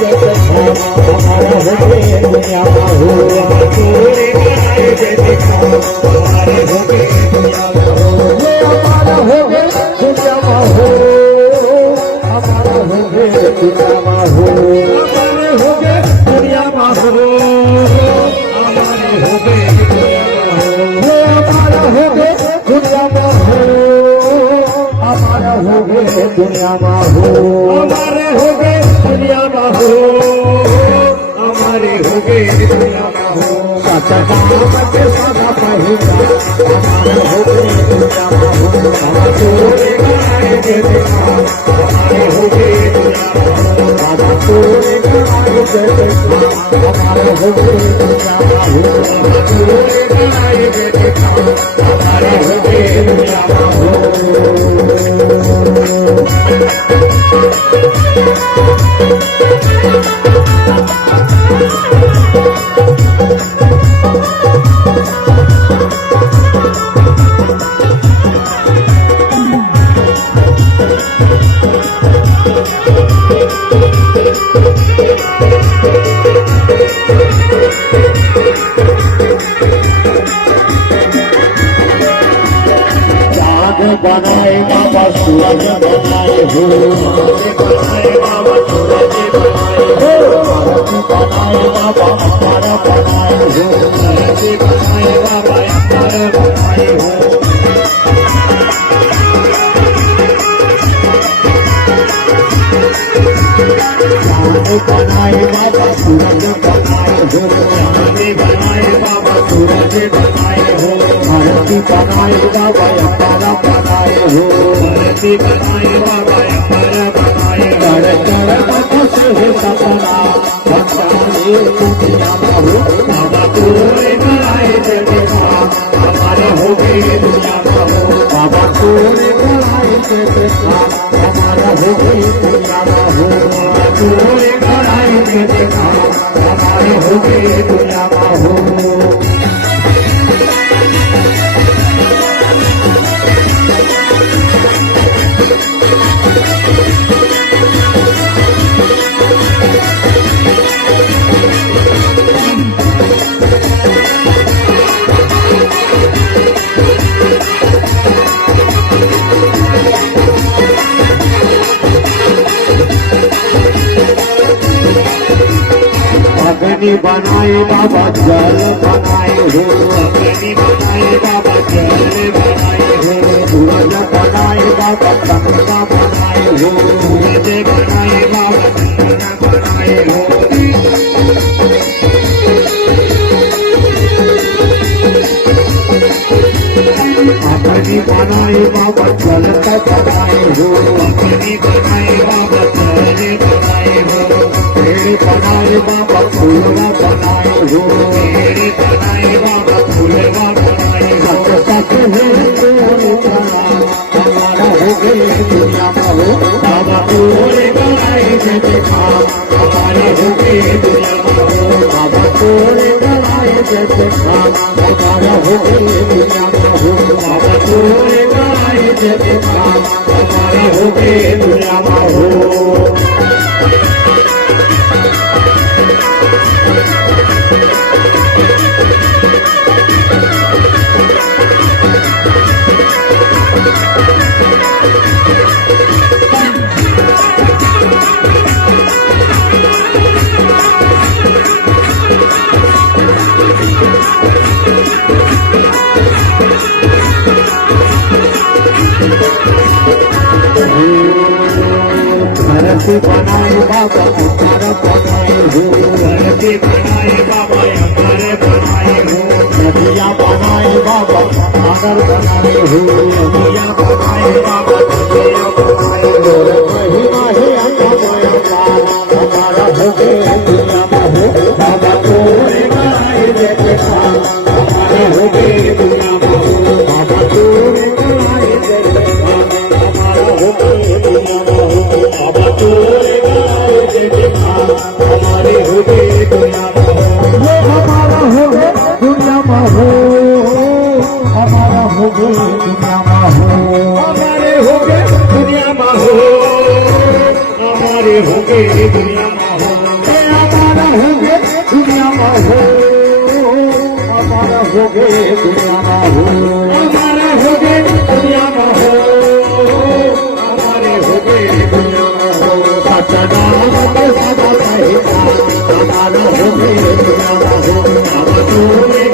जैसे हमारा होगे दुनिया में हो चोरी बनाए जैसे हमारे होगे दुनिया में हो हमारा होगे दुनिया में हो हमारा होगे दुनिया में हो हमारे होगे दुनिया में हो हमारे होगे दुनिया में हो हमारा होगे दुनिया में हो हमारा होगे दुनिया में हो हमारे होगे दुनिया में हो हमारे होगे दुनिया में हो सतनाम के सदा पहुंचा हमारे होगे दुनिया में हो हमारे चोरी बनाए जैसे हमारे होगे दुनिया में हो दादा चोरी बनाए जैसे हमारे होगे दुनिया में हो चोरी बनाए जैसे हमारे होगे दुनिया में हो बनाए बाबा सूरज बनाए हो बनाए बाबा सूरज बनाए हो बनाए बाबा अपार बनाए हो बनाए बाबा अपार बनाए हो बनाए बाबा सूरज बनाए हो बनाए बाबा सूरज बनाए हो धरती बनाए बाबा अपार बनाए हो धरती बनाए बाबा अपार बनाए कर कर से सपना बनाए दुनिया में हो बाबा पूरे बनाए देखा हमारे हो गए दुनिया में हो बाबा पूरे बनाए देखा हमारा हो गए दुनिया में हो पूरे बनाए देखा हमारे हो गए दुनिया में हो अग्नि बनाए बाबा जल बनाए हो अग्नि बनाए बाबा जल बनाए हो सूरज बनाए बाबा चंद्रमा बनाए हो सूरज बनाए बाबा चंद्रमा बनाए हो अग्नि बनाए बाबा जल बनाए हो अग्नि बनाए बाबा जल बनाए हो पेड़ बनाए बाबा फूलवा बनाए हो पेड़ बनाए बाबा फूलवा बनाए हो सच है हमारा हो गए दुनिया में हो बाबा पूरे बनाए देखा हमारे हो गए दुनिया में हो बाबा पूरे बनाए देखा हमारा हो गए दुनिया में हो बाबा पूरे बनाए देखा हमारे हो गए दुनिया में हो धरती बनाए बाबा अपार बनाए हो धरती बनाए बाबा अपार बनाए हो नदियाँ बनाए बाबा सागर बनाए हो नदियाँ बनाए बाबा नदियाँ बनाए हो महिमा है हमारा हो गए दुनिया में हो बाबा तोरे बनाए देखा हमारे हो गए दुनिया में हो बाबा तोरे बनाए देखा हमारा हो गए दुनिया में हो बाबा तोरे बनाए देखा हमारे हो गए दुनिया में हो हमारा हो गए दुनिया में हो हमारा हो गए दुनिया में हो हमारे हो गए दुनिया में हो हमारे हो गए दुनिया में हो होगे दुनिया हो हमारे होगे दुनिया हो हमारे होगे दुनिया हो सचना के सदा कहता हमारा होगे दुनिया हो हम तोरे